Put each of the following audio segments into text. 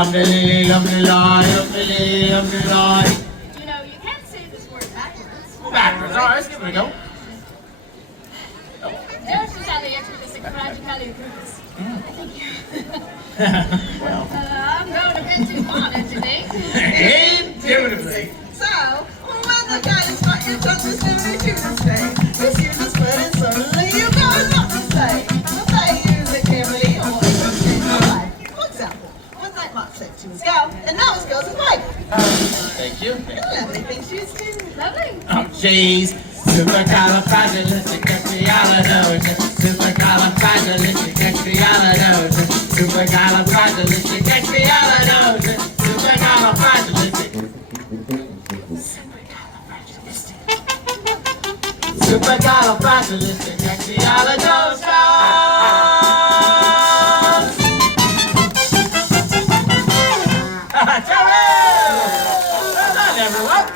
You know, you can't say this word backwards. Backwards, all right, let's give it a go. There's just how they extra supercalifragilisticexpialidocious. Well, I'm going a bit too far there today. indubitably. So, when the guy is got your tongue to say, refuse to split it, suddenly you got nothing to say. So they use it carefully or it will change your life. For example, one night Mark said to his girl, and now his girl's his wife. Thank you. Lovely thing she is too. Lovely. Oh, jeez. Supercalifragilisticexpialidocious. Supercalifragilisticexpialidocious. Supercalifragilisticexpialidocious. Supercalifragilisticexpialidocious. Well done, everyone.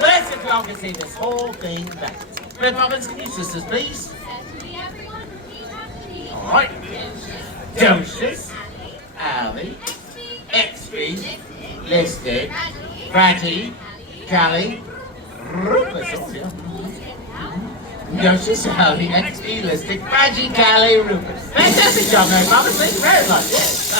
Let's if y'all can say this whole thing backwards. Red Muffins, can you sisters, please? Actually, everyone, repeat after me. All right. Docious, Alley, XP, Listed, Braggy, Callie, Rufus. Oh, yeah. Docious, Alley, XP, Listed, Braggy, Callie, Rufus. Fantastic job, Mary Muffins. Thank you very much. Yes.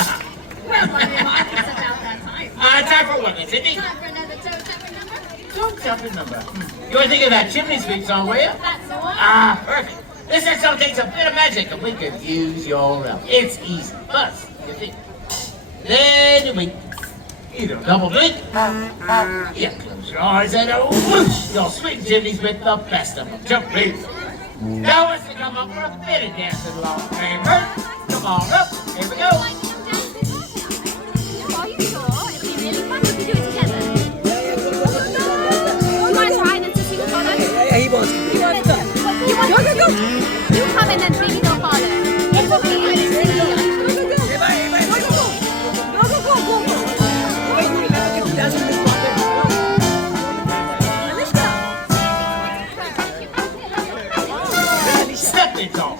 Well, my remark is about that time. Time for what, Sydney? Time for another toe-tapping number. Don't tap your number. You want to think of that chimney sweep song, will you? That's the one. Ah, perfect. This song takes a bit of magic and we could use your help. It's easy. First, you think. Then you wink. Either a double blink. Yeah, close your eyes and whoosh. You'll swing chimneys with the best of them. Jump, please. Now let's come up for a bit of dancing along. Remember? Come on up. Here we go. Are you sure? It'll be really fun if we do it together. You want to try and then to sing a follow? Yeah, he wants to. You want to go? You come and then maybe they'll follow. It's okay. I'm singing. Stepping dong.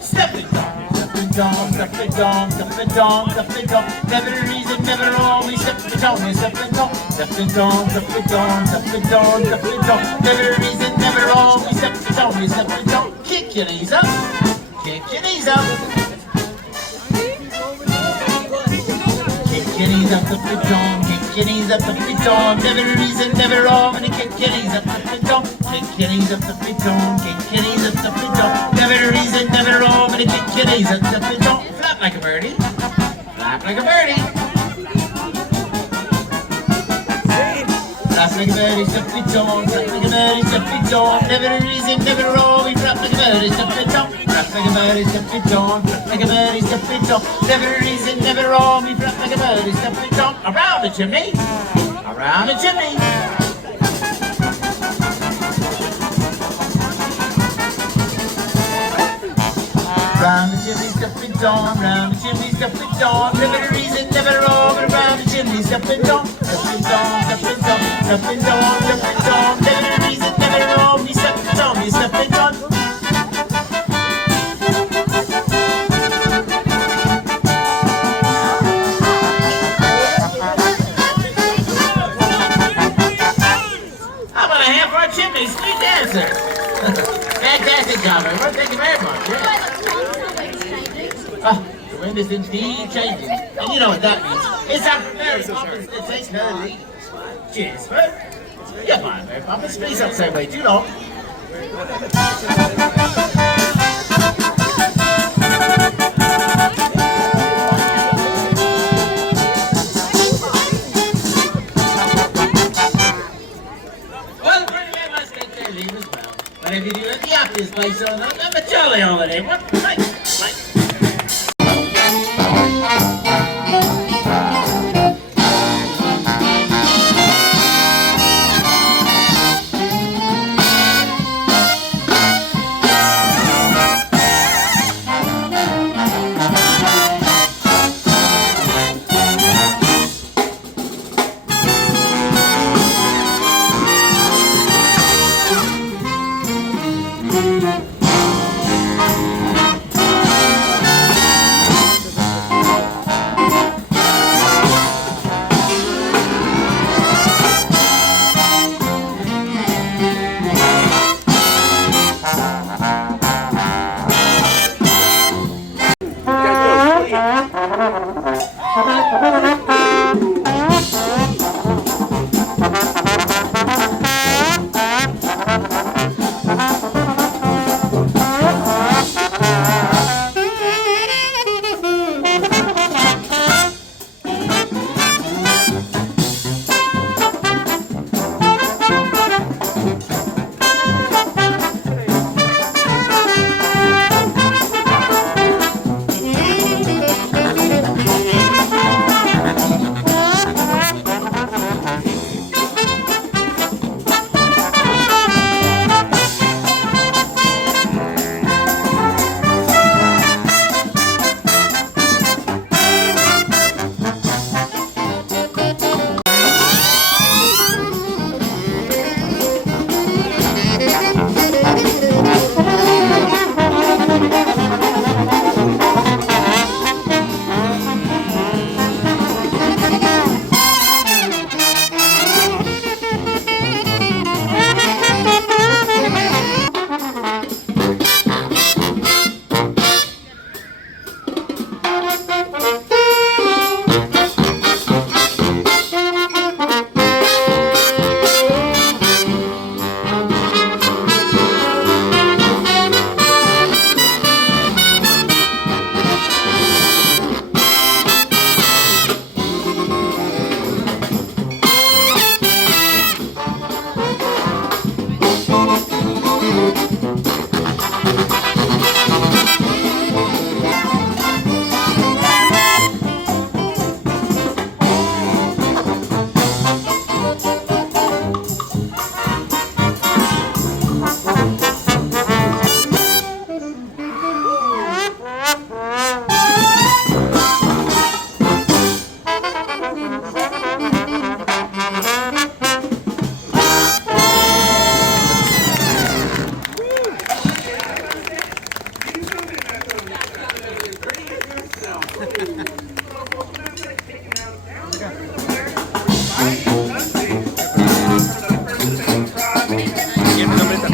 Stepping dong. Stepping dong. Stepping dong. Stepping dong. Stepping dong. Never a reason, never always. Stepping dong. Stepping dong. Stepping dong. Stepping dong. Stepping dong. Stepping dong. Never a reason, never always. Stepping dong. Stepping dong. Kick your knees up. Kick your knees up. Kick your knees up, up the dome. Kick your knees up, up the dome. Never a reason, never all. When you kick your knees up, up the dome. Kick your knees up, up the dome. Kick your knees up, up the dome. Never a reason, never all. When you kick your knees up, up the dome. Flap like a birdie. Flap like a birdie. Flap like a birdie, step the dome. Flap like a birdie, step the dome. Never a reason, never all. We flap like a birdie, step the dome. Flap like a birdie, step the dome. Flap like a birdie, step the dome. Never a reason, never all. We flap like a birdie, step the dome. Around the chimney. Around the chimney. Round the chimney, stepping dome. Round the chimney, stepping dome. Never a reason, never all. But around the chimney, stepping dome. Stepping dome, stepping dome, stepping dome, stepping dome. Never a reason, never all. We stepping dome, we stepping dome. How about a hand for our chimney? Sweet dancer. Fantastic job, everyone. Thank you very much. Yeah. The wind is indeed changing. And you know what that means. It's time for Mary Poppins to take her lead. Cheers, folks. You're fine, Mary Poppins. Please don't say way too long. Well, the pretty man must take their leave as well. But if you do at the happiest place on earth, have a jolly holiday. What? Right. Give me the